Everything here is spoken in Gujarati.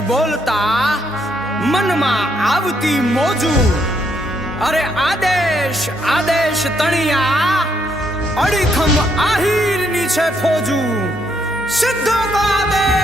બોલતા મનમાં આવતી મોજું. અરે આદેશ આદેશ તણિયા, અડીખમ આહીરની છે ફોજું. સિદ્ધો કો આદેશ